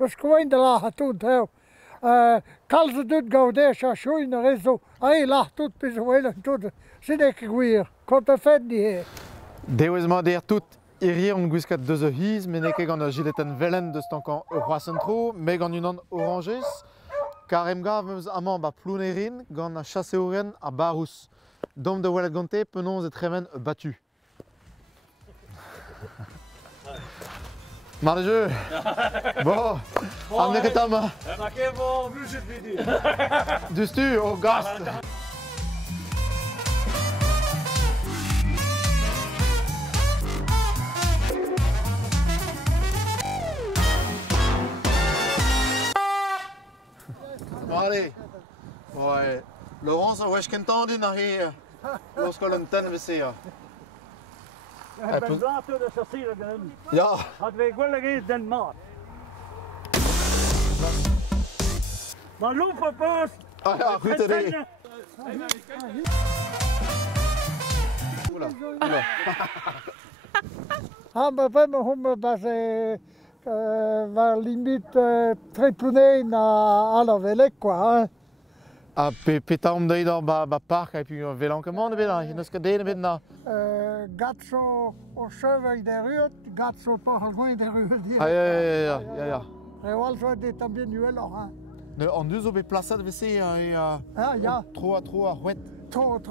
Parce que moi, de là, tout, quand je dois gauder, je suis une réseau. Ah, là, tout, puis je vois tout. C'est des cuirs, quand on fait des. Deouezement der tout, irier on gwiskat deus hiz, mais ne keg an gileten velen de stankan centro, mais gant unan oranges, car emga meus amant ba plounerin gant a chasseoren a barous. Dom de welet gante, penons et tremen battu. Mar le jeu. Bon, am ne ketam. Dustu, au gast. Allez, ouais. Laurence, wesh kentan din ar hi, loskol an ten vese. Ik ben later de chasseren gaan. Ja. Had wij wel eens den maat. Maar lopen pas. Ah ja, goed idee. Oula, oula. Ah, maar bij me honden dat ze waar limiet triploenen à la velek, quoi. Ah, peta om deed al ba park, heb je velan commande binnen, je nuska deden binnen. Gatso o cheveux de rue, gatso pas loin de rue. Ah ja. Et also des tambien nu là, hein. Ne en dus op plaça de wc Ah ja. Trop houet. Trop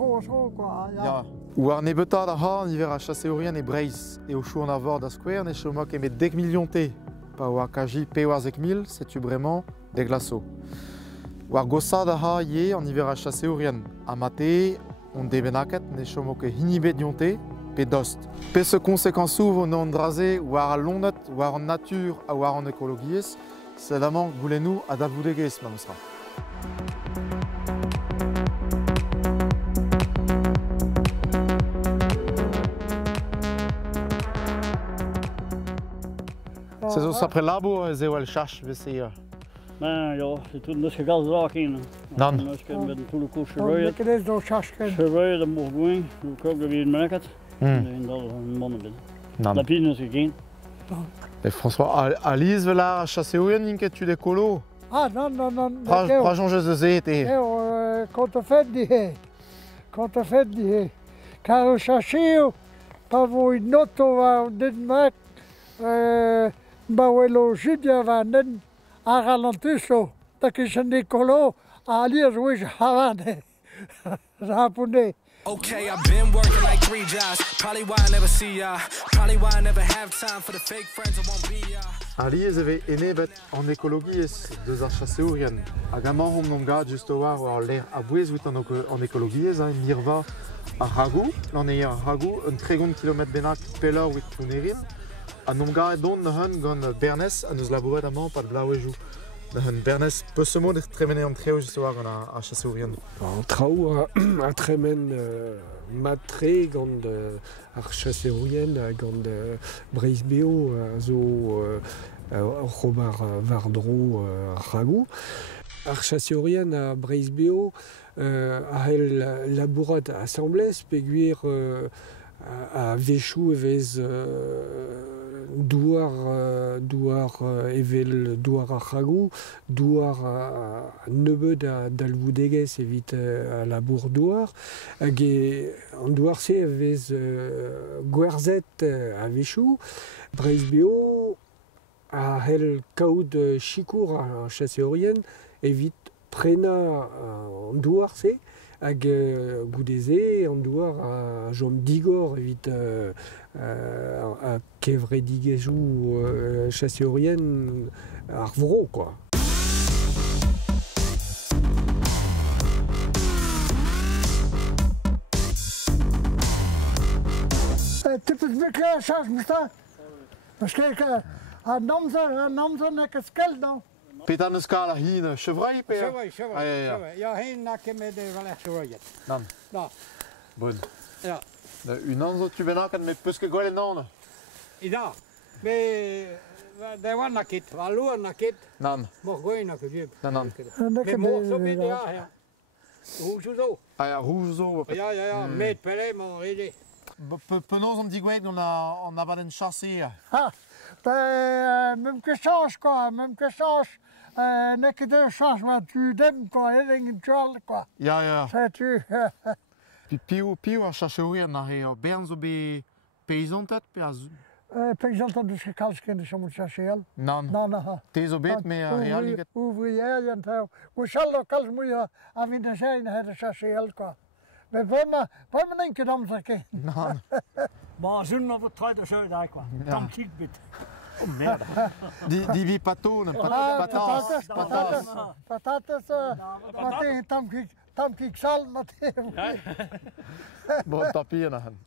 quoi. Ja. Ou ar nebeta da ha en hiver a chasseorien e breiz e o chou an avor da square ne chomok emet 10 million te. Pa o ar kaji pe war 1000, setu bremañ de glaso. Ou ar gossa da ha ye en hiver a chasseorien a mate on devenaket ne chomok e hinibet dionte pe dost. Pe se konsekensouv o non draze ou ar londet ou ar natur a ou ar an ekologiez, sedamant goulenou a davoudeges mamsra. C'est zo sapre labo ze wel chach vese. Maar ja, je doet dus gegas raak in. Dan. Dus kan met een toele koers Ik rijden. ken het zo schasken. Rijden, dat mag gewoon. Je koopt er weer een merk. En dat is een mannen binnen. Dat pijn is gegaan. Et François, Alice vela chasseorien inket tu de colo. Ah non. Pra jonges de zete. Quand on fait die. Car au chachio, pas vous une auto va Danemark. Bawelo Judia va nen a ralentuso. Dat is een Nicolo. Ali is weer havane. Rapune. Okay, I've been working like 3 jobs. Probably why I never see ya. Probably why I never have time for the fake friends I won't be ya. Alice eve enebet en ekologiez deus ar chasseorien. Hag amañ hom non gad just war ar l'air a bouez out en ekologiez, nirva a Ragou. L'an e ar Ragou, un 30 km bennak peller with Plounerin. A non gad don ne hun gant Bernes a neus labouret amañ pat blaouejou. Ne hun Bernes peusemo de tremene an treo just war gant ar chasseorien. An traoù a tremen matre gant ar chasseorien gant Breiz Bev zo Robert Vardro Ragou. Ar chasseorien a Breiz Bev a hel labourat assemblez peguir a vechou evez douar evel douar ar Ragou, douar a nebeud a dalvoudegez evit a labour douar, hag an douar se evez gwerzet a vechou. Breiz Bev a hel kaout chikour a chasseorien evit prena an douar se, hag goudeze an douar a jom digor evit a kevredigezou chasseorien ar vro, quoi. Tu peux te mettre la charge, mais ça. Parce que un namza n'a que skel dans. Pet an skala hin chevreuil pe. Chevreuil. Ja, heen nakke met de wel echt chevreuil. Nan. Da. Bon. Ja. Un an zo tu benakat met peus ket gwell nan. Ida. Mais de wan nakit, wa loer nakit. Nan. Moch goeie nakke jub. Nan. Mais moch zo met ja. Hoe zo? Ah ja, rouge zo. Ja, met pelé mon rede. Penons an digweg on a bad en chassé. Ah, Même que change quoi, même que change. N'est que deux changements, tu d'aimes quoi, il y a une chose quoi. Ja. Ça tu. Piu a chaseurien na he o bern zo be peizantet pe a Paysan tot de schikalskind is om het sociaal. nan. Dan Te zo bet me a realiget. ouvrier en zo. We zullen kals moet aan in de zijn het sociaal quoi. We willen een keer om te kijken. Nan. Maar zo'n nog wat tijd of zo daar kwam. Dan kijk bit. Oh merde. Die vi patonen, Patatas, patas. patatas, meteen tam kijk zal meteen. Bon tapir na han.